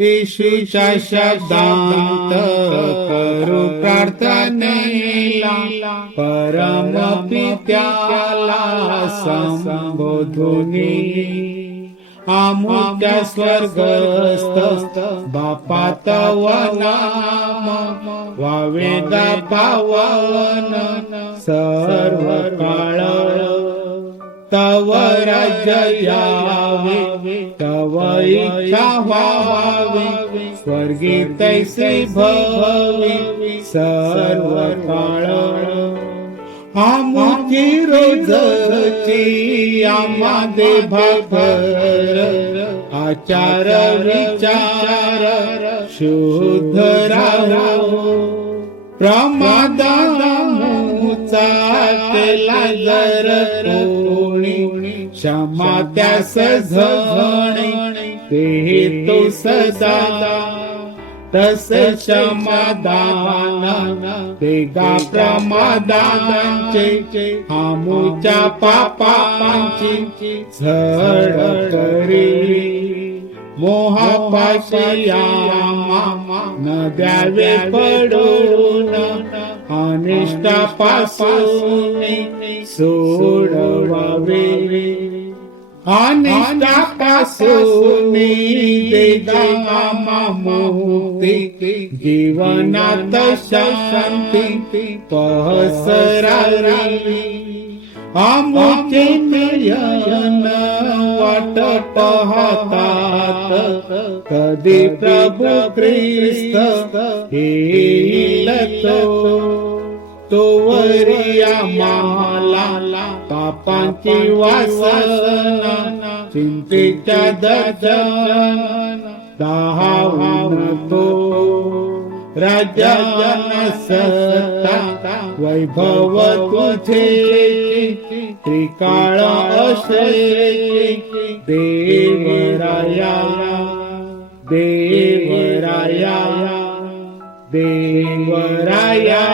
येशूच्या शब्दांत करू प्रार्थनेला, परमपित्याला संबोधुनी. आमच्या स्वर्गस्थ बापा तव नाम, वावेदा पावन सर्व काळ. तव राज्य यावे, तव इच्छा व्हावी, स्वर्गी तैसे भवी सर्व काळ. आमची रोजची आम्हा दे भाकर, आचार विचार शुद्ध राहो. प्रमादामुचा केला जर कोणी, क्षमा त्यास झणे ते तो सदा. तसे क्षमादान देगा प्रमादांचे, आमुच्या पापांची झड करी. मोहापाशी आम्हा न द्यावे पडून, अनिष्टापासून सोडवावे. अनिष्टापासून देगा मुक्ती, जीवनात शांती पसरावी. आमुचे नयन वाट पाहतात, कधी प्रभू ख्रिस्त येईल तोवरी आम्हाला पापांची वासना, चिंतेच्या दर्शन दाहावून तो. राजन सत्ता वैभव तुझे, त्रिकाळ असे देवराया, देवराया, देवराया.